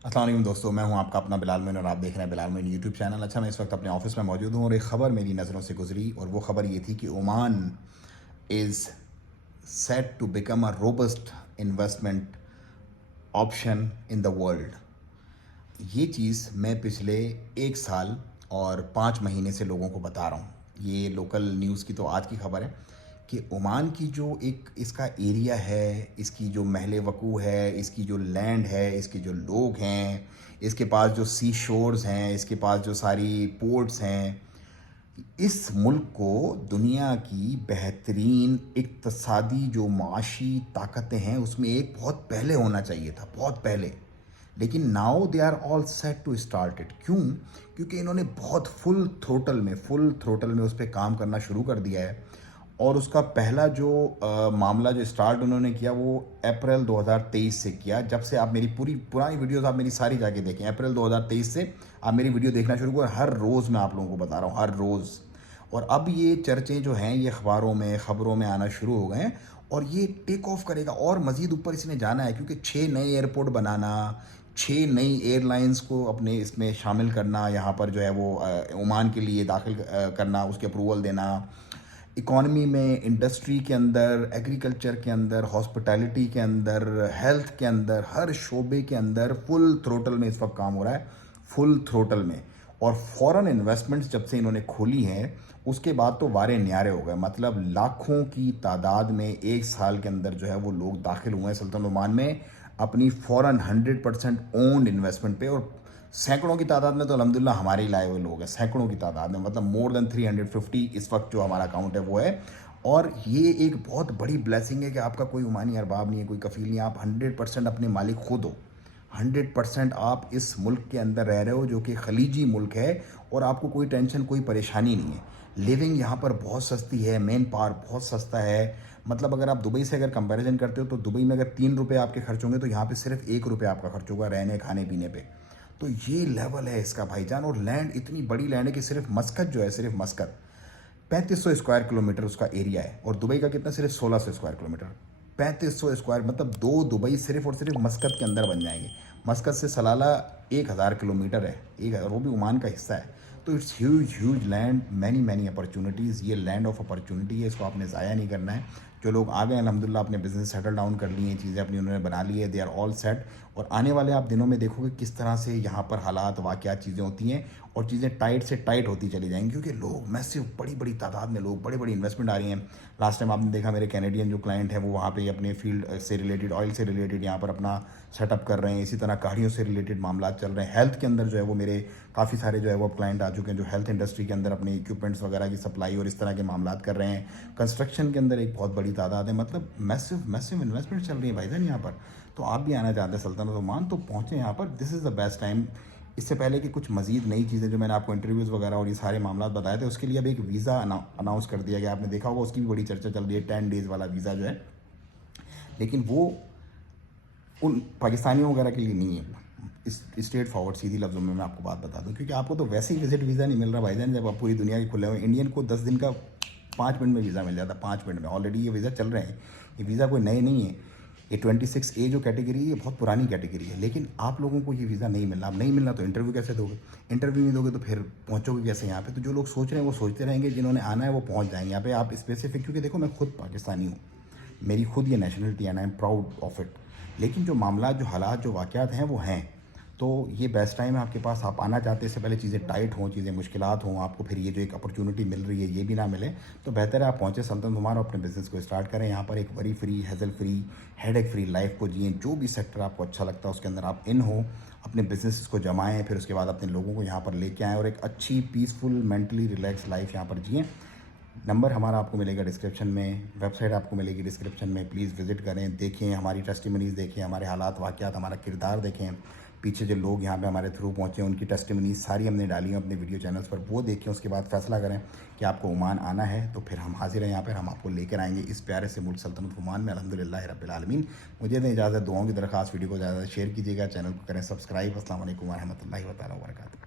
अस्सलाम वालेकुम दोस्तों, मैं हूं आपका अपना बिलाल मोइन और आप देख रहे हैं बिलाल मोइन यूट्यूब चैनल। अच्छा, मैं इस वक्त अपने ऑफिस में मौजूद हूं और एक ख़बर मेरी नज़रों से गुजरी और वो ख़बर ये थी कि Oman is set to become a robust investment option in the world. ये चीज़ मैं पिछले 1 साल और 5 महीने से लोगों को बता रहा हूँ। ये लोकल न्यूज़ की तो आज की खबर है कि ओमान की जो एक इसका एरिया है, इसकी जो महल वकू है, इसकी जो लैंड है, इसके जो लोग हैं, इसके पास जो सी शोर्स हैं, इसके पास जो सारी पोर्ट्स हैं, इस मुल्क को दुनिया की बेहतरीन इक़्तिसादी जो माशी ताकतें हैं उसमें एक बहुत पहले होना चाहिए था, बहुत पहले। लेकिन now they are all set to start it. क्यों? क्योंकि इन्होंने बहुत फुल थ्रोटल में उस पर काम करना शुरू कर दिया है। और उसका पहला जो मामला जो स्टार्ट उन्होंने किया वो अप्रैल 2023 से किया। जब से आप मेरी पूरी पुरानी वीडियोस आप मेरी सारी जाके देखें, अप्रैल 2023 से आप मेरी वीडियो देखना शुरू करें। हर रोज़ मैं आप लोगों को बता रहा हूँ, हर रोज़। और अब ये चर्चें जो हैं ये अखबारों में, ख़बरों में आना शुरू हो गए हैं और ये टेक ऑफ करेगा और मज़ीद ऊपर इसने जाना है, क्योंकि 6 नए एयरपोर्ट बनाना, 6 नई एयरलाइंस को अपने इसमें शामिल करना, यहाँ पर जो है वो ओमान के लिए दाखिल करना, उसके अप्रूवल देना, इकॉनमी में, इंडस्ट्री के अंदर, एग्रीकल्चर के अंदर, हॉस्पिटैलिटी के अंदर, हेल्थ के अंदर, हर शोबे के अंदर फुल थ्रोटल में इस वक्त काम हो रहा है, फुल थ्रोटल में। और फॉरेन इन्वेस्टमेंट्स जब से इन्होंने खोली हैं उसके बाद तो वारे न्यारे हो गए। मतलब लाखों की तादाद में 1 साल के अंदर जो है वो लोग दाखिल हुए हैं सल्तनत ओमान में अपनी फ़ॉरेन 100% ओन्ड इन्वेस्टमेंट पे। और सैकड़ों की तादाद में तो अल्हम्दुलिल्लाह हमारे ही लाए हुए लोग हैं, सैकड़ों की तादाद में, मतलब मोर देन 350 इस वक्त जो हमारा अकाउंट है वो है। और ये एक बहुत बड़ी ब्लेसिंग है कि आपका कोई ओमानी अरबाब नहीं है, कोई कफील नहीं है, आप 100% अपने मालिक खुद हो। 100% आप इस मुल्क के अंदर रह रहे हो जो कि खलीजी मुल्क है और आपको कोई टेंशन, कोई परेशानी नहीं है। लिविंग यहाँ पर बहुत सस्ती है, मेन पावर बहुत सस्ता है। मतलब अगर आप दुबई से अगर कंपैरिजन करते हो तो दुबई में अगर 3 रुपये आपके खर्च होंगे तो यहाँ पे सिर्फ 1 रुपये आपका खर्च होगा रहने खाने पीने पे। तो ये लेवल है इसका भाईजान। और लैंड इतनी बड़ी लैंड है कि सिर्फ मस्कत जो है, सिर्फ मस्कत 3500 स्क्वायर किलोमीटर उसका एरिया है। और दुबई का कितना? सिर्फ 1600 स्क्वायर किलोमीटर। 3500 स्क्वायर, मतलब 2 दुबई सिर्फ और सिर्फ मस्कत के अंदर बन जाएंगे। मस्कत से सलाला 1000 किलोमीटर है, 1000, वो भी ओमान का हिस्सा है। तो it's huge huge land, many many opportunities. ये लैंड ऑफ अपॉर्चुनिटी है, इसको आपने ज़ाया नहीं करना है। जो लोग आ गए अल्हम्दुलिल्लाह अपने बिज़नेस सेटल डाउन कर लिए, चीज़ें अपनी उन्होंने बना ली है, दे आर ऑल सेट। और आने वाले आप दिनों में देखोगे किस तरह से यहाँ पर हालात वाक़यात चीज़ें होती हैं और चीज़ें टाइट से टाइट होती चली जाएंगी, क्योंकि लोग मैसिव बड़ी बड़ी तादाद में लोग, बड़ी बड़ी इन्वेस्टमेंट आ रही हैं। लास्ट टाइम आपने देखा मेरे कैनेडियन जो क्लाइंट हैं वो वहाँ पे अपने फील्ड से रिलेटेड, ऑयल से रिलेटेड यहाँ पर अपना सेटअप कर रहे हैं। इसी तरह गाड़ियों से रिलेटेड मामला चल रहे हैं। हेल्थ के अंदर जो है वो मेरे काफ़ी सारे जो है वो क्लाइंट आ चुके हैं जो हेल्थ इंडस्ट्री के अंदर अपने इक्विपमेंट्स वगैरह की सप्लाई और इस तरह के मामला कर रहे हैं। कंस्ट्रक्शन के अंदर एक बहुत बड़ी तादाद है। मतलब मैसिव मैसिव इन्वेस्टमेंट चल रही है भाईजान यहाँ पर। तो आप भी आना चाहते हैं सल्तनत ओमान तो पहुँचें यहाँ पर, this is the best time. इससे पहले कि कुछ मज़ीद नई चीज़ें जो मैंने आपको इंटरव्यूज़ वगैरह और ये सारे मामला बताए थे, उसके लिए अब एक वीज़ा अनाउंस कर दिया गया। आपने देखा होगा, उसकी भी बड़ी चर्चा चल रही है, 10 डेज़ वाला वीज़ा जो है। लेकिन वो उन पाकिस्तानियों वगैरह के लिए नहीं है। इस स्ट्रेट फॉरवर्ड सीधी लफ्ज़ों में मैं आपको बात बता दूं, क्योंकि आपको तो वैसे ही विजिट वीज़ा नहीं मिल रहा भाईजान। जब आप पूरी दुनिया के खुले हुए, इंडियन को 10 दिन का 5 मिनट में वीज़ा मिल जाता है, 5 मिनट में। ऑलरेडी ये वीज़ा चल रहे हैं, ये वीज़ा कोई नए नहीं है। ये 26A जो कैटेगरी है ये बहुत पुरानी कैटेगरी है, लेकिन आप लोगों को ये वीज़ा नहीं मिलना। अब नहीं मिलना तो इंटरव्यू कैसे दोगे? इंटरव्यू नहीं दोगे तो फिर पहुँचोगे कैसे यहाँ पे? तो जो लोग सोच रहे हैं वो सोचते रहेंगे, जिन्होंने आना है वो पहुँच जाएंगे यहाँ पे। आप स्पेसिफिक, क्योंकि देखो मैं खुद पाकिस्तानी हूँ, मेरी खुद ये नेशनलिटी है, I am proud of it. लेकिन जो मामला, जो हालात, जो वाक़यात हैं वो हैं। तो ये बेस्ट टाइम है आपके पास। आप आना चाहते हैं, इससे पहले चीज़ें टाइट हों, चीज़ें मुश्किलात हों, आपको फिर ये जो एक अपॉर्चुनिटी मिल रही है ये भी ना मिले, तो बेहतर है आप पहुँचे सल्तनत ओमान और अपने बिज़नेस को स्टार्ट करें। यहाँ पर एक worry free, Hazel free, headache free life को जिएँ। जो भी सेक्टर आपको अच्छा लगता है उसके अंदर आप इन हो, अपने बिज़नेस को जमाएँ, फिर उसके बाद अपने लोगों को यहाँ पर लेके आएँ और एक अच्छी पीसफुल, मेंटली रिलैक्स लाइफ यहाँ पर जिएँ। नंबर हमारा आपको मिलेगा डिस्क्रिप्शन में, वेबसाइट आपको मिलेगी डिस्क्रिप्शन में। प्लीज़ विज़िट करें, देखें हमारी टेस्टिमनीज़, देखें हमारे हालात वाक़यात, हमारा किरदार देखें। पीछे जो लोग यहाँ पे हमारे थ्रू पहुँचे उनकी टेस्टिमनीज़ सारी हमने डाली हैं अपने वीडियो चैनल्स पर, वो देखें। उसके बाद फ़ैसला करें कि आपको ओमान आना है तो फिर हम हाज़िर हैं यहाँ पर। हम आपको लेकर आएँगे इस प्यारे से मुल्क सल्तनत ओमान में, अल्हम्दुलिल्लाह रब्बिल आलमीन। मुझे दें इजाज़त, दुआओं की दरख्वास्त। वीडियो को ज़्यादा शेयर कीजिएगा, चैनल को करें सब्सक्राइब। अस्सलाम वालेकुम व रहमतुल्लाहि व तआला व बरकातहू।